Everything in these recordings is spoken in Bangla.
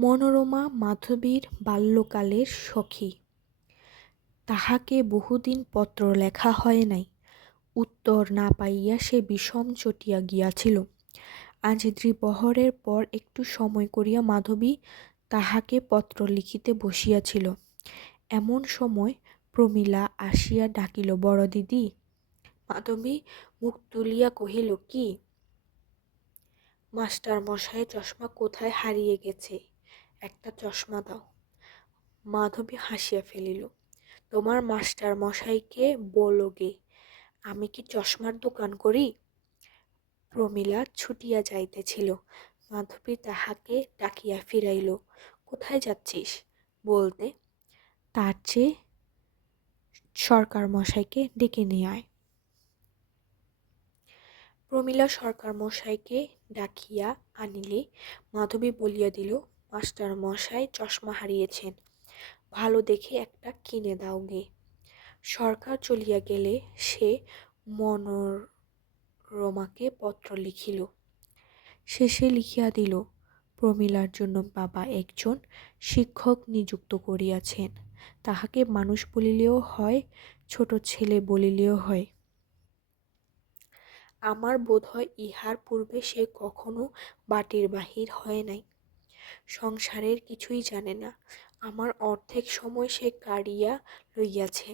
মনোরমা মাধবীর বাল্যকালের সখী। তাহাকে বহুদিন পত্র লেখা হয় নাই। উত্তর না পাইয়া সে বিষম চটিয়া গিয়াছিল। আজ দ্বিপ্রহরের পর একটু সময় করিয়া মাধবী তাহাকে পত্র লিখিতে বসিয়াছিল। এমন সময় প্রমীলা আসিয়া ডাকিল, বড় দিদি। মাধবী মুখ তুলিয়া কহিল, কি? মাস্টার মশায়ের চশমা কোথায় হারিয়ে গেছে, একটা চশমা দাও। মাধবী হাসিয়া ফেলিল। তোমার মাস্টার মশাইকে বলো গে, আমি কি চশমার দোকান করি? প্রমীলা ছুটিয়া যাইতেছিল। মাধবী তাহাকে ডাকিয়া ফিরাইল। কোথায় যাচ্ছিস? বলতে, তার চেয়ে সরকার মশাইকে ডেকে নিয়ে আয়। প্রমীলা সরকার মশাইকে ডাকিয়া আনিলে মাধবী বলিয়া দিল, মাস্টার মশাই চশমা হারিয়েছেন, ভালো দেখে একটা কিনে দাও গে। সরকার চলিয়া গেলে সে মনোরমাকে পত্র লিখিল। শেষে লিখিয়া দিল, প্রমীলার জন্য বাবা একজন শিক্ষক নিযুক্ত করিয়াছেন। তাহাকে মানুষ বলিলেও হয়, ছোট ছেলে বলিলেও হয়। আমার বোধ হয় ইহার পূর্বে সে কখনো বাটির বাহির হয় নাই। সংসারের কিছুই জানে না। আমার অর্ধেক সময় সে কাড়িয়া লইয়াছে।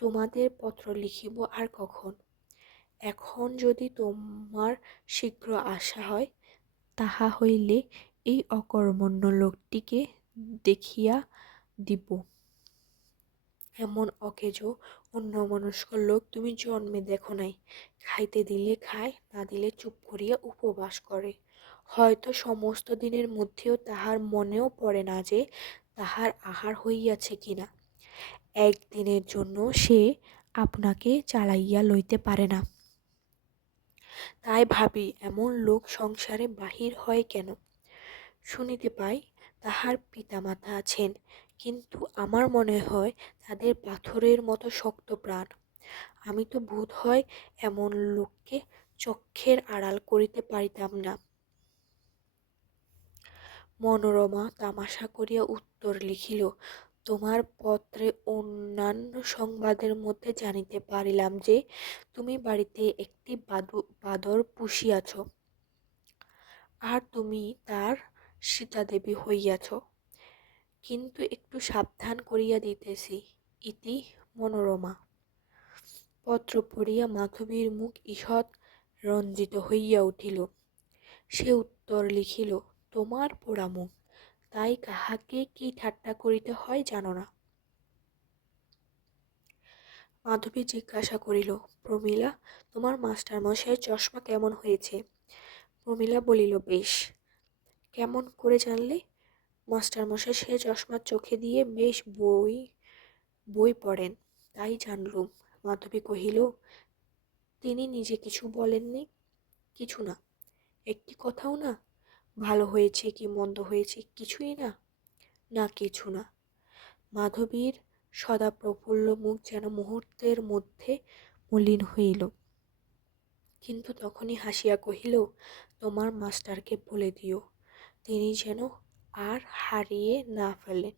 তোমাদের পত্র লিখিব আর কখন? এখন যদি তোমার শীঘ্র আসা হয়, তাহা হইলে এই অকর্মণ্য লোকটিকে দেখিয়া দিব। এমন অকেজো অন্যমনস্ক লোক তুমি জন্মে দেখো নাই। খাইতে দিলে খায়, না দিলে চুপ করিয়া উপবাস করে। হয়তো সমস্ত দিনের মধ্যেও তাহার মনেও পড়ে না যে তাহার আহার হইয়াছে কিনা। একদিনের জন্য সে আপনাকে চালাইয়া লইতে পারে না। তাই ভাবি, এমন লোক সংসারে বাহির হয় কেন? শুনিতে পাই তাহার পিতামাতা আছেন, কিন্তু আমার মনে হয় তাদের পাথরের মতো শক্ত প্রাণ। আমি তো বোধ হয় এমন লোককে চক্ষের আড়াল করিতে পারিতাম না। মনোরমা তামাশা করিয়া উত্তর লিখিল, তোমার পত্রে অন্যান্য সংবাদের মধ্যে জানিতে পারিলাম যে তুমি বাড়িতে একটি বাদর পুষিয়াছ, আর তুমি তার সীতাদেবী হইয়াছ। কিন্তু একটু সাবধান করিয়া দিতেছি, ইতি মনোরমা। পত্র পড়িয়া মাধবীর মুখ ঈষৎ রঞ্জিত হইয়া উঠিল। সে উত্তর লিখিল, তোমার পোড়া মুখ, তাই কাহাকে কি ঠাট্টা করিতে হয় জানো না। মাধবী জিজ্ঞাসা করিল, প্রমীলা, তোমার মাস্টার মশাইয়ের চশমা কেমন হয়েছে? প্রমীলা বলিল, বেশ। কেমন করে জানলে? মাস্টার মশাই সে চশমার চোখে দিয়ে বেশ বই পড়েন, তাই জানলুম। মাধবী কহিল, তিনি নিজে কিছু বলেননি? কিছু না। একটি কথাও না? ভালো হয়েছে কি মন্দ হয়েছে কিছুই না? না, কিছু না। মাধবীর সদা প্রফুল্ল মুখ যেন মুহূর্তের মধ্যে মলিন হইল। কিন্তু তখনই হাসিয়া কহিল, তোমার মাস্টারকে বলে দিও, তিনি যেন আর হারিয়ে না ফেলেন।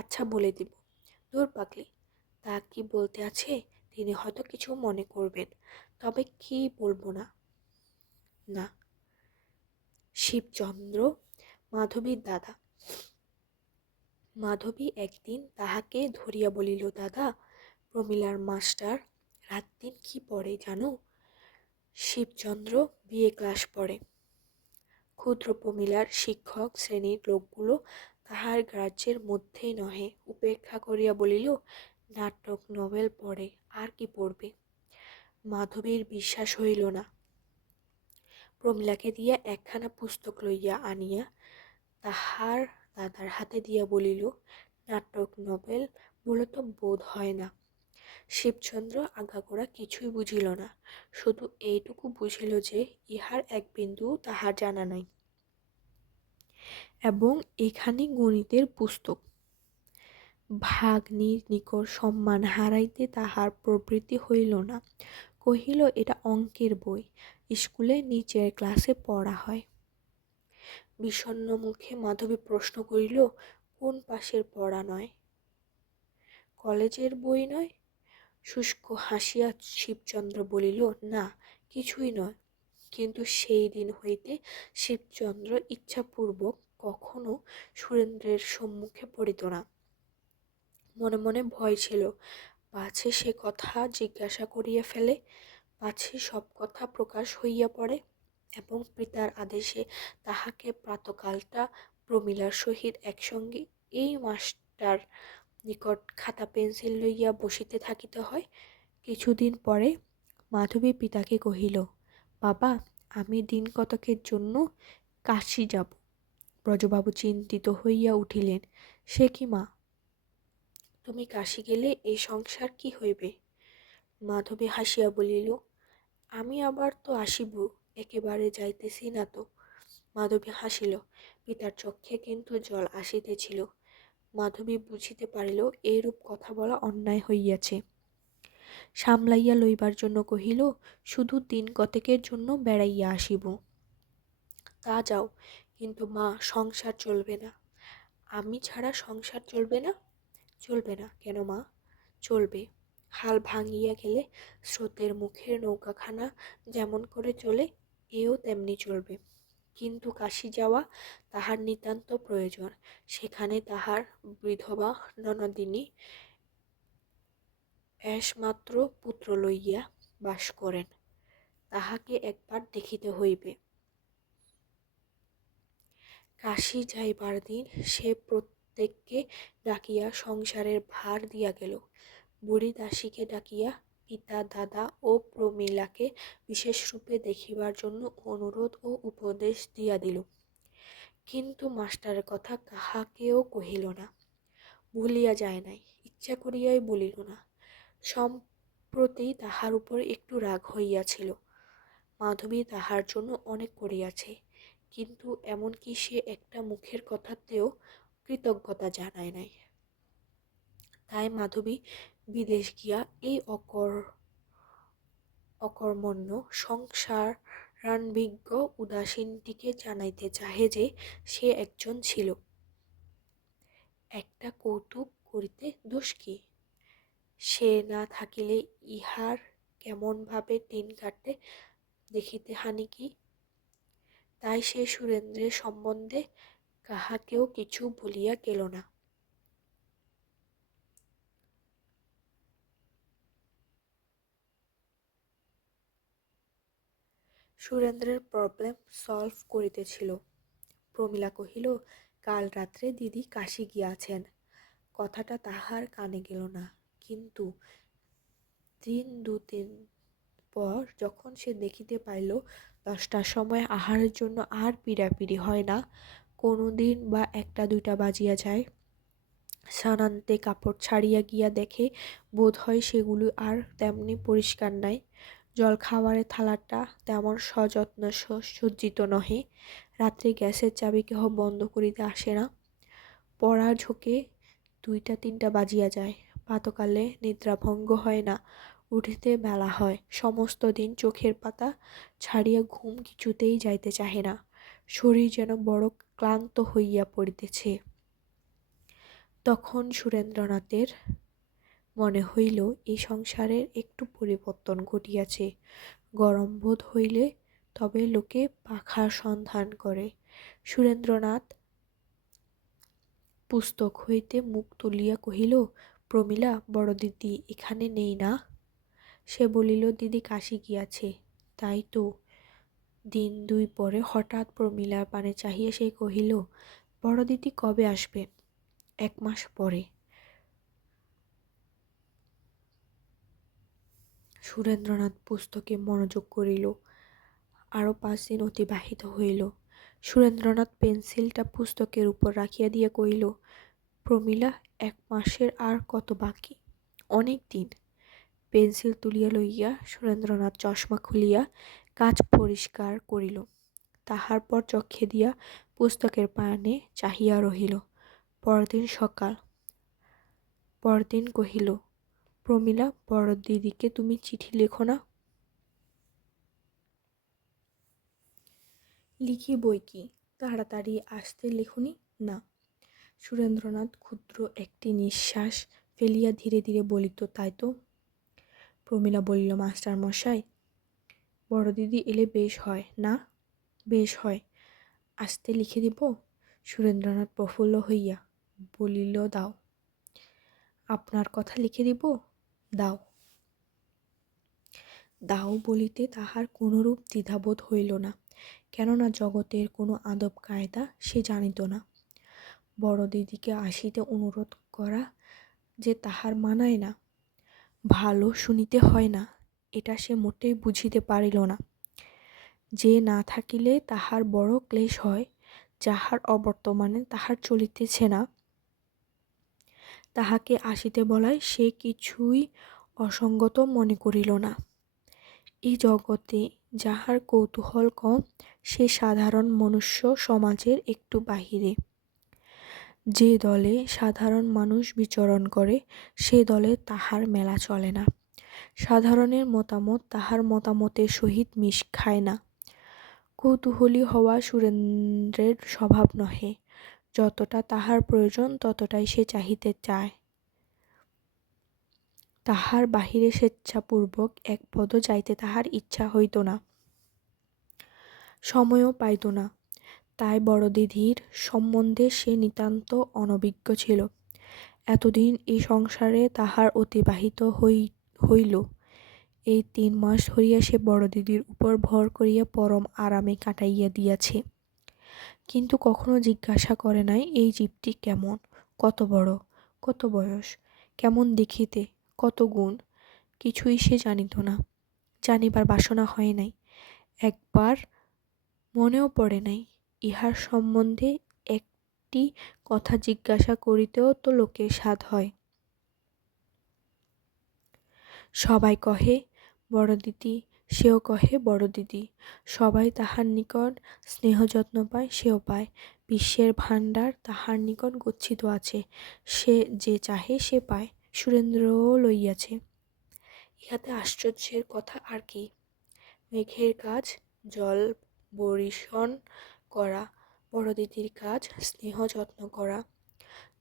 আচ্ছা, বলে দিব। দূর পাগলি, তা কি বলতে আছে? তিনি হয়তো কিছু মনে করবেন। তবে কি বলবো না? না। শিবচন্দ্র মাধবীর দাদা। মাধবী একদিন তাহাকে ধরিয়া বলিল, দাদা, প্রমীলার মাস্টার রাত দিন কি পড়ে জানো? শিবচন্দ্র বিএ ক্লাস পড়ে। ক্ষুদ্র প্রমীলার শিক্ষক শ্রেণীর লোকগুলো তাহার গ্রাহ্যের মধ্যেই নহে। উপেক্ষা করিয়া বলিল, নাটক নভেল পড়ে, আর কি পড়বে? মাধবীর বিশ্বাস হইল না। প্রমীলাকে দিয়া একখানা পুস্তক লইয়া আনিয়া তাহার দাদার হাতে দিয়া বলিল, নাটক নভেল বলে তো বোধ হয় না। শিবচন্দ্র আগাগোড়া কিছুই বুঝিল না, শুধু এইটুকু বুঝিল যে ইহার এক বিন্দু তাহার জানা নাই, এবং এখানে গণিতের পুস্তক। ভাগ্নির নিকট সম্মান হারাইতে তাহার প্রবৃত্তি হইল না। কহিল, এটা অঙ্কের বই, স্কুলে নিচের ক্লাসে পড়া হয়। বিষণ্ণ মুখে মাধবী প্রশ্ন করিল, কোন পাশের পড়া নয়? কলেজের বই নয়? শুষ্ক হাসিয়া শিবচন্দ্র বলিল, না, কিছুই নয়। কিন্তু সেই দিন হইতে শিবচন্দ্র ইচ্ছাপূর্বক কখনো সুরেন্দ্রের সম্মুখে পড়িত না। মনে মনে ভয় ছিল, পাছে সে কথা জিজ্ঞাসা করিয়া ফেলে, পাছে সব কথা প্রকাশ হইয়া পড়ে, এবং পিতার আদেশে তাহাকে প্রাতকালটা প্রমীলার সহিত একসঙ্গে এই মাস্টার নিকট খাতা পেন্সিল লইয়া বসিতে থাকিতে হয়। কিছুদিন পরে মাধবী পিতাকে কহিল, বাবা, আমি দিন কতকের জন্য কাশী যাব। ব্রজবাবু চিন্তিত হইয়া উঠিলেন। সে কি মা, তুমি কাশী গেলে এই সংসার কি হইবে? মাধবী হাসিয়া বলিল, আমি আবার তো আসিব, একেবারে যাইতেছি না তো। মাধবী হাসিল, পিতার চক্ষে কিন্তু জল আসিতেছিল। মাধবী বুঝিতে পারিল এইরূপ কথা বলা অন্যায় হইয়াছে। সামলাইয়া লইবার জন্য কহিল, শুধু দিন কতকের জন্য বেড়াইয়া আসিব। তা যাও, কিন্তু মা, সংসার চলবে না। আমি ছাড়া সংসার চলবে না? চলবে না কেন মা? চলবে। হাল ভাঙিয়া গেলে স্রোতের মুখের নৌকাখানা যেমন করে চলে, এও তেমনি চলবে। কিন্তু কাশী যাওয়া তাহার নিতান্ত প্রয়োজন। সেখানে তাহার বিধবা ননদিনী একমাত্র পুত্র লইয়া বাস করেন। তাহাকে একবার দেখিতে হইবে। কাশী যাইবার দিন সে প্রত্যেককে ডাকিয়া সংসারের ভার দিয়া গেল। বুড়ি দাসীকে ডাকিয়া পিতা, দাদা ও প্রমীলাকে বিশেষরূপে দেখিবার জন্য অনুরোধ ও উপদেশ দিয়া দিল। কিন্তু মাস্টারের কথা কাহাকেও কহিল না। ভুলিয়া যায় নাই, ইচ্ছা করিয়াই বলিল না। সম্প্রতি তাহার উপর একটু রাগ হইয়াছিল। মাধবী তাহার জন্য অনেক করিয়াছে, কিন্তু এমনকি সে একটা মুখের কথাতেও কৃতজ্ঞতা জানায় নাই। তাই মাধবী বিদেশ গিয়া এই অকর্মণ্য সংসারানভিজ্ঞ উদাসীনটিকে জানাইতে চাহে যে সে একজন ছিল। একটা কৌতুক করিতে দোষ কি? সে না থাকিলে ইহার কেমনভাবে দিন কাটে দেখিতে হানি কি? তাই সে সুরেন্দ্রের সম্বন্ধে কাহাকেও কিছু বলিয়া গেল না। সুরেন্দ্রের প্রবলেম সলভ করিতেছিল। প্রমীলা কহিল, কাল রাত্রে দিদি কাশী গিয়াছেন। কথাটা তাহার কানে গেল না, কিন্তু দিন দুদিন পর যখন সে দেখিতে পাইল 10টার সময় আহারের জন্য আর পীড়াপিড়ি হয় না, কোনো দিন বা 1টা 2টা বাজিয়া যায়, স্নানান্তে কাপড় ছাড়িয়া গিয়া দেখে বোধ হয় সেগুলো আর তেমনি পরিষ্কার নাই, জল খাওয়ারের থালাটা তেমন সযত্ন সজ্জিত নহে, রাত্রে গ্যাসের চাবি কেহ বন্ধ করিতে আসে না, পড়ার ঝোঁকে 2টা 3টা বাজিয়া যায়, প্রাতকালে নিদ্রাভঙ্গ হয় না, উঠিতে বেলা হয়, সমস্ত দিন চোখের পাতা ছাড়িয়া ঘুম কিছুতেই যাইতে চাহে না, শরীর যেন বড় ক্লান্ত হইয়া পড়িতেছে। তখন সুরেন্দ্রনাথের মনে হইল এই সংসারের একটু পরিবর্তন ঘটিয়াছে। গরম বোধ হইলে তবে লোকে পাখার সন্ধান করে। সুরেন্দ্রনাথ পুস্তক হইতে মুখ তুলিয়া কহিল, প্রমীলা, বড় দিদি এখানে নেই না? সে বলিল, দিদি কাশী গিয়াছে। তাই তো। দিন 2 পরে হঠাৎ প্রমীলার পানে চাহিয়া সে কহিল, বড় দিদি কবে আসবে? 1 মাস পরে। সুরেন্দ্রনাথ পুস্তকে মনোযোগ করিল। আরও 5 দিন অতিবাহিত হইল। সুরেন্দ্রনাথ পেন্সিলটা পুস্তকের উপর রাখিয়া দিয়া কহিল, প্রমীলা, 1 মাসের আর কত বাকি? অনেক দিন। পেন্সিল তুলিয়া লইয়া সুরেন্দ্রনাথ চশমা খুলিয়া কাঁচ পরিষ্কার করিল। তাহার পর চক্ষে দিয়া পুস্তকের পানে চাহিয়া রহিল। পরদিন সকাল। পরদিন কহিল, প্রমীলা, বড় দিদিকে তুমি চিঠি লেখো না? লিখি বই কি, তাড়াতাড়ি আসতে লিখুনি? না। সুরেন্দ্রনাথ ক্ষুদ্র একটি নিঃশ্বাস ফেলিয়া ধীরে ধীরে বলিত, তাই তো। প্রমীলা বলিল, মাস্টার মশাই, বড় দিদি এলে বেশ হয় না? বেশ হয়। আসতে লিখে দিব? সুরেন্দ্রনাথ প্রফুল্ল হইয়া বলিল, দাও। আপনার কথা লিখে দিব? দাও। দাও বলিতে তাহার কোনরূপ দ্বিধাবোধ হইল না, কেননা জগতের কোনো আদব কায়দা সে জানিত না। বড় দিদিকে আসিতে অনুরোধ করা যে তাহার মানায় না, ভালো শুনিতে হয় না, এটা সে মোটেই বুঝিতে পারিল না। যে না থাকিলে তাহার বড় ক্লেশ হয়, যাহার অবর্তমানে তাহার চলিতেছে না, তাহাকে আসিতে বলায় সে কিছুই অসঙ্গত মনে করিল না। এই জগতে যাহার কৌতূহল কম, সে সাধারণ মনুষ্য সমাজের একটু বাহিরে। যে দলে সাধারণ মানুষ বিচরণ করে, সে দলে তাহার মেলা চলে না। সাধারণের মতামত তাহার মতামতের সহিত মিশ খায় না। কৌতূহলী হওয়া সুরেন্দ্রের স্বভাব নহে। যতটা তাহার প্রয়োজন ততটাই সে চাহিতে চায়। তাহার বাহিরে স্বেচ্ছাপূর্বক এক পদও যাইতে তাহার ইচ্ছা হইত না, সময়ও পাইত না। তাই বড় দিদির সম্বন্ধে সে নিতান্ত অনভিজ্ঞ ছিল। এতদিন এই সংসারে তাহার অতিবাহিত হইল। এই 3 মাস ধরিয়া সে বড় দিদির উপর ভর করিয়া পরম আরামে কাটাইয়া দিয়াছে। কিন্তু কখনো জিজ্ঞাসা করে নাই এই জীবটি কেমন, কত বড়, কত বয়স, কেমন দেখিতে, কত গুণ, কিছুই সে জানিত না। জানিবার বাসনা হয় নাই, একবার মনেও পড়ে নাই। ইহার সম্বন্ধে একটি কথা জিজ্ঞাসা করিতেও তো লোকের সাধ হয়। সবাই কহে বড় দিদি, সেও কহে বড় দিদি। সবাই তাহার নিকট স্নেহ যত্ন পায়, সেও পায়। বিশ্বের ভাণ্ডার তাহার নিকট গচ্ছিত আছে, সে যে চাহে সে পায়। সুরেন্দ্রও লইয়াছে। ইহাতে আশ্চর্যের কথা আর কি? মেঘের কাজ জল বরিশন করা, বড় দিদির কাজ স্নেহ যত্ন করা।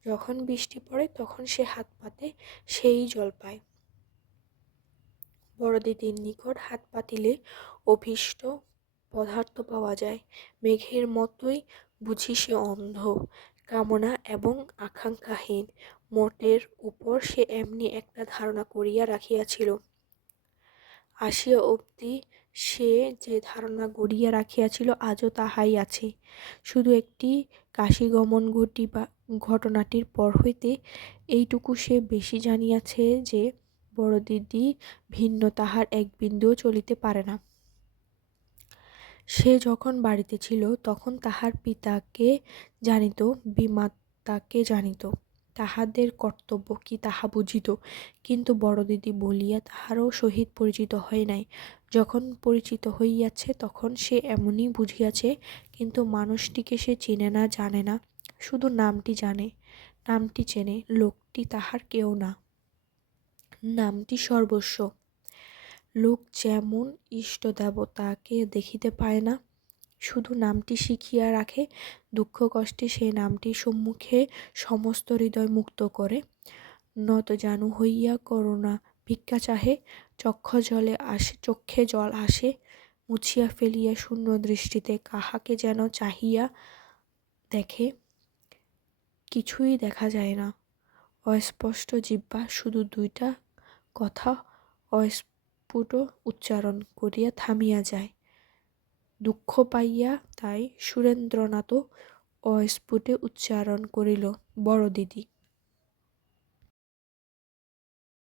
যখন বৃষ্টি পড়ে তখন সে হাত পাতে, সেই জল পায়। বড় দিদির নিকট হাত পাতিলে অভীষ্ট পদার্থ পাওয়া যায়। মেঘের মতোই বুঝি সে অন্ধ, কামনা এবং আকাঙ্ক্ষাহীন। মোটের উপর সে এমনি একটা ধারণা করিয়া রাখিয়াছিল। আসিয়া অবধি সে যে ধারণা গড়িয়া রাখিয়াছিল আজও তাহাই আছে। শুধু একটি কাশীগমন ঘটনাটির পর হইতে এইটুকু সে বেশি জানিয়াছে যে বড় দিদি ভিন্ন তাহার এক বিন্দুও চলিতে পারে না। সে যখন বাড়িতে ছিল তখন তাহার পিতাকে জানিত, বিমাতাকে জানিত, তাহাদের কর্তব্য কি তাহা বুঝিত, কিন্তু বড় দিদি বলিয়া তাহারও সহিত পরিচিত হয় নাই। যখন পরিচিত হইয়াছে তখন সে এমনই বুঝিয়াছে, কিন্তু মানুষটিকে সে চিনে না, জানে না, শুধু নামটি জানে, নামটি চেনে। লোকটি তাহার কেউ না, নামটি সর্বস্ব। লোক যেমন ইষ্টদেবতাকে দেখিতে পায় না, শুধু নামটি শিখিয়া রাখে, দুঃখ কষ্টে সেই নামটির সম্মুখে সমস্ত হৃদয় মুক্ত করে। নত জানু হইয়া করুণা ভিক্ষা চাহে, চক্ষে জল আসে, মুছিয়া ফেলিয়া শূন্য দৃষ্টিতে কাহাকে যেন চাহিয়া দেখে। কিছুই দেখা যায় না, অস্পষ্ট জিহ্বা শুধু 2টা কথা অস্ফুট উচ্চারণ করিয়া থামিয়া যায়। দুঃখ পাইয়া তাই সুরেন্দ্রনাথও অস্ফুটে উচ্চারণ করিল, বড় দিদি।